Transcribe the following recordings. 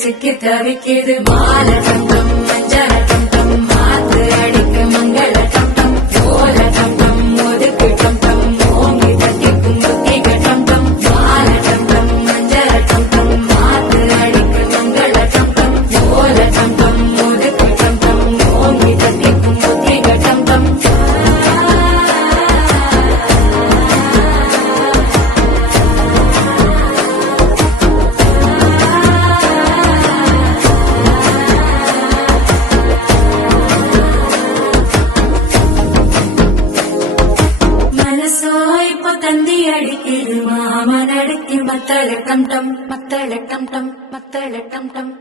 சிக்கி தவிக்கிது மால தங்கம் மஞ்சள தங்கம் மாத்து அடிக்க மங்கள தங்கம் சோல தங்கம் ஒதுக்கு தங்கம் ஓங்கி தட்டிக்கும் புத்திக தங்கம் மால தங்கம் மஞ்சள தங்கம் மாத்து அடிக்க மங்கள தங்கம் சோல தங்கம் ஒதுக்கு தங்கம் ஓங்கி தட்டிக்கும் புத்திக தங்கம் தந்தி அடிக்கிது மாமன் அடிக்கி மத்தள டம் டம் மத்தள டம் டம் மத்தள டம் டம்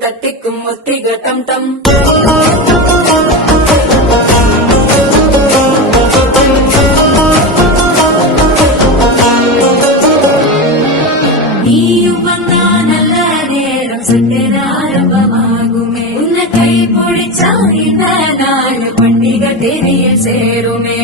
தட்டிக்கும் ஒத்திக டம் டம் நீயும் வந்தா நல்ல நேரம் சற்று ஆரம்பமாகுமே உன்னை கை பிடிச்சா இந்த நாள் பண்டிகை தெரிய சேருமே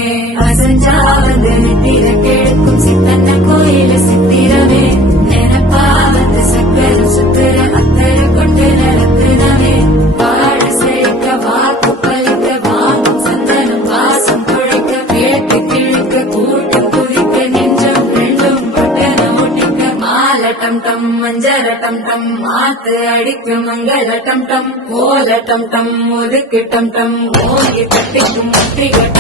அசஞ்சா வந்து நித்திர கேட்கும் சித்தன்ன கோயில சித்திரமே நினைப்பா வந்து சக்கர சுத்திர அத்தர கொண்டு நடக்குதவே பாட சேர்க்க வாக்கு பலிக்க வாங்கும் சந்தனம் வாசம் குழைக்க கேட்டு கிழக்க கூட்டம் குதிக்க நெஞ்சம் ரெண்டும் பட்டன ஒட்டிக்க மால டம் டம் மஞ்சள டம் டம் மாத்து அடிக்க மங்கள டம் டம் கோல டம் டம் ஒதுக்கு டம் டம் ஓங்கி தட்டிக்கும் முத்திக